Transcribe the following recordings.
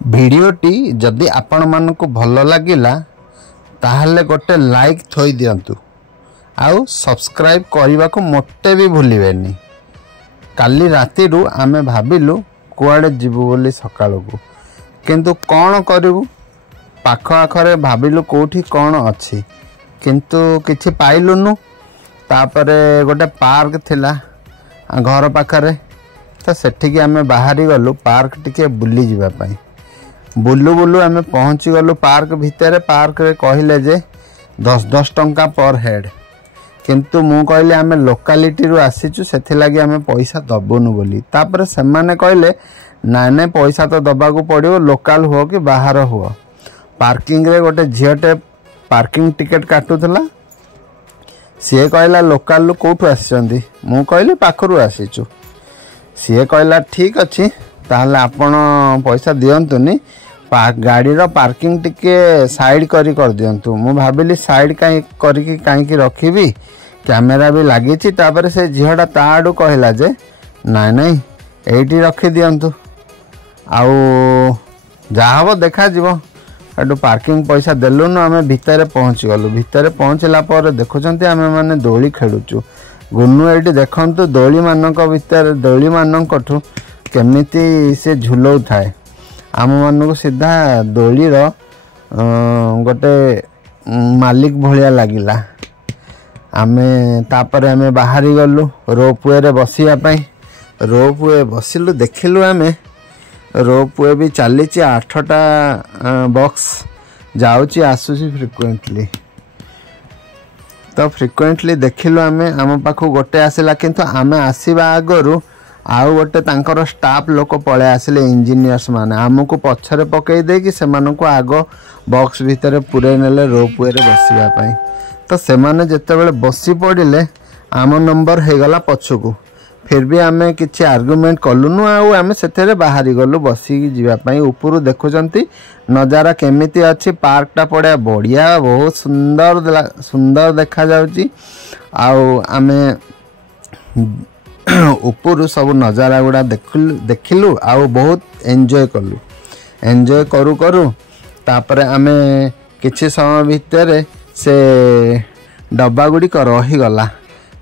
भिडियोटी जदि आपण मानकु भल लगिला ताहले गोटे लाइक थोई दियंतु आउ सब्सक्राइब करने को मोटे भी भूलिबेनी। काली राती रु आमे भाबिलु कुआडे जीवु बोली सकाळु को किंतु कौन करिवु पाख आखरे भाबिलु कोठी कौन अच्छी किंतु किछि पाइलुनु। तापरे गोटे पार्क थिला घर पाखरे तो सेठिकी आमे बाहरी गलु पार्क टिके बुली जिबा पई। बुलु बुलु आमे पहुँची गलु पार्क भितर। पार्क रे कहले जे 10-10 टंका पर हेड किंतु मु कहले आमे लोकालिटी रु आसीचु सेथि लागि आमे पैसा दबुनु बोली। तापरे से माने कहले ना ना पैसा तो दबा को पड़ियो लोकल हो कि बाहर हो। पार्किंग रे गोटे झियोटे पार्किंग टिकेट काटुथला सी कहला लोकल कोठु आछंती मु कहले पाखरु आसीचु। सी कहला ठीक अछि ताहले आपण पैसा दियंतुनी गाड़ी रो पार्किंग टिके साइड करी कर दियंतु। मु भाबिली साइड काई करी काई रखिबी कैमेरा भी लागी छि। तापर से झियोटा ताडू कहला जे नाइ नाइ एठी रखि दियंतु आउ जा हबो देखा जीवो। एटू पार्किंग पैसा देलुनु आमे भितर पहुंची गलु। भितर पहुंचला पर देखुचंती आमे माने दोली खेलुचु। गुन्नू एठी देखंतु दोली मानक भितर दोली मानकठु केमिति से झुलौ थाए आम मानक सीधा दोली रो गोटे मालिक भलिया लागिला। आमे तापरे आमे बाहरी गलु रोपवे रे बसिया पई। रोपवे बसिलु देखिलु आमे रोपवे भी चली 8टा बॉक्स जाउची आसुची फ्रिक्वेंटली। तो फ्रिक्वेंटली देखिलु आमे आम पाखु गोटे आसिला किंतु आमे आसीबा आगरु आउ गोटे तांकर स्टाफ लोक पळे आसिले इंजीनियर्स माने आमको पछरे पकई दे कि सेमानको आगो बॉक्स भितर पुरे नेले रोपवे रे बसिबा पई। तो सेमाने जेतेबेले बसी पड़िले आम नंबर हे गला पछकू। फिर भी आमे किछि आर्गुमेंट कलुनु आउ आमे सेथरे बाहरी गलु बसी जीवा पई। ऊपर देखुचंती नजारा केमिति अछि पार्कटा पड़े बढ़िया बहुत सुंदर देखा जाउची। आउ आमे ऊपर सब नजारा गुड़ा देखिलु आउ बहुत एंजॉय कलु। एंजॉय करू करू तापरे आमे किछि समय भितर से डब्बा गुड़ी को रही गला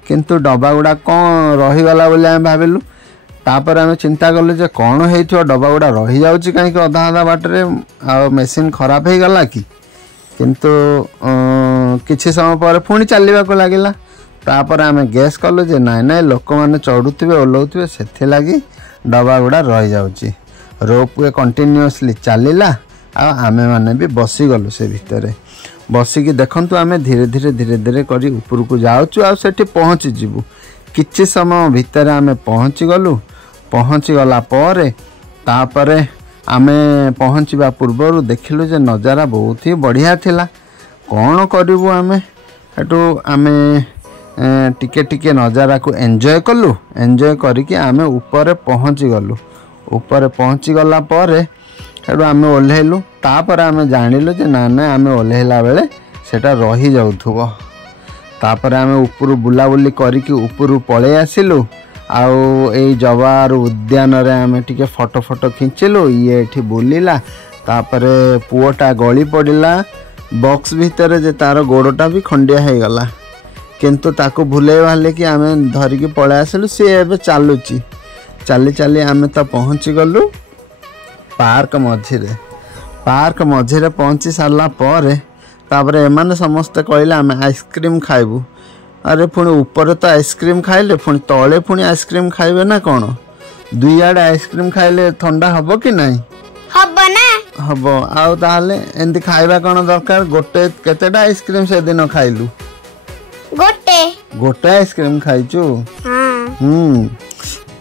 किंतु डब्बा गुड़ा कौन रही गला बोले आमे भाबिलु। तापर आमे चिंता कलु जे कौन हेइथो डब्बा गुड़ा रही जाउची काहे कि आधा आधा बाटरे आ मशीन खराब हे गला कि किंतु किछि समय पर पुणी चलबा को लागिला। तापर आमे गैस कलु जे नाइ नाइ लोक माने चढ़ुथिबे ओलौथिबे सेथे लागि डब्बा गुड़ा रही जाउची। रोपवे कंटिन्यूअसली चलिला आ आमे माने भी बसी गलु से भितरे बसिकी देखंतु आमे धीरे धीरे करी ऊपर को जाउचु आ सेठी पहुंची जिवु। किछि समय भितर आमे पहुंची गलु। पहुंची गला परे तापरे आमे पहुंचीबा पूर्वरु देखिलु जे नजारा बहुत ही बढ़िया थिला। कौन करिवु आमे एटू आमे टिके टिके नजारा को एंजॉय कलु। एंजॉय करिके आमे ऊपर पहुंची गलु। ऊपर पहुंची गला परे एडू आमे ओल्हेलु। तापर आमे जानिलु जे ना ना आमे ओल्हेला बेले सेटा रही जाउथुबो। तापर आमे ऊपर बुलाबुली करिके ऊपर पळे आसिलु। आउ एई जवार उद्यान रे आमे टिके फोटो खिंचिलु। ये एठी बुलिला तापर पुओटा गली पड़िला बॉक्स भितर जे तार गोड़टा भी खंडिया हे गला किंतु ताको भूले वाले कि आमे धरिकी पळे आसिलु। सी एबे चालुची चाली चाली आमे तो पहुंची गलु पार्क मझिरे। पार्क मझिरे पहुंची सारला परे तापर एमाने समस्त कहले आमे आइसक्रीम खाइबू। अरे पुणी ऊपर तो आइसक्रीम खाइले पुणी तले पुणी आइसक्रीम खाइबे ना कौन दुई आड़े आइसक्रीम खाइले ठंडा हबो कि नहीं हबो ना हबो। आउ ताहले एंती खाइबा कौन दरकार गोटे केतेटा आइसक्रीम से दिन खाइलु गोटे आइसक्रीम खाइचु। हां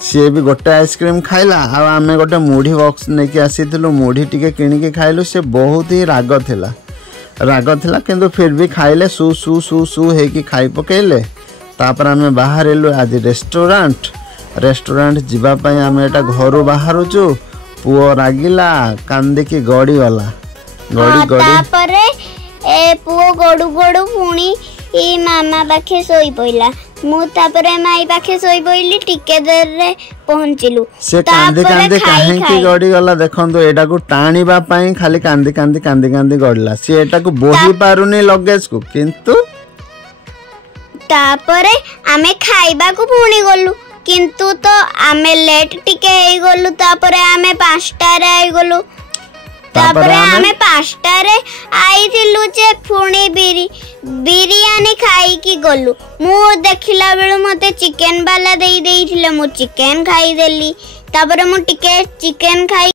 सी भी गोटे आइसक्रीम खाइला आ आमे गोटे मुढ़ी बॉक्स नेकी आसीथिलु। मुढ़ी टिके किनिके खाइलु। से बहुत ही राग थिला किंतु फिर भी खाइले सु सु सु सु हे कि खाइ पकेले। तापर आमे बाहर एलु आज रेस्टोरेंट जिबा पई आमे एटा घरु बाहरुचु। पुओ रागिला कांदे की गड़ी गला गड़ी तापरे ए पुओ गडु पुणी ई मामा पाखे सोई पइला। मु तापरे माई पाखे सोई पइली टिके देर रे पहुंचिलु से कांदी कांदी काहे की गडी गला देखंदो एटा को टाणीबा पई खाली कांदी कांदी कांदी कांदी गडला से एटा को बोही पारुनी लगेज को किंतु तापरे आमे खाइबा को पुणी गलु किंतु तो आमे लेट टिके हेई गलु तापरे आमे 5 टा रे आई गलु तापरे आमे 5 टा रे आई थिलु जे पुणी बिरयानी खाई की गलु मु देखिला बेलु मते चिकन वाला देई देइथिले मु चिकन खाई देली तापरे मु टिके चिकन खाई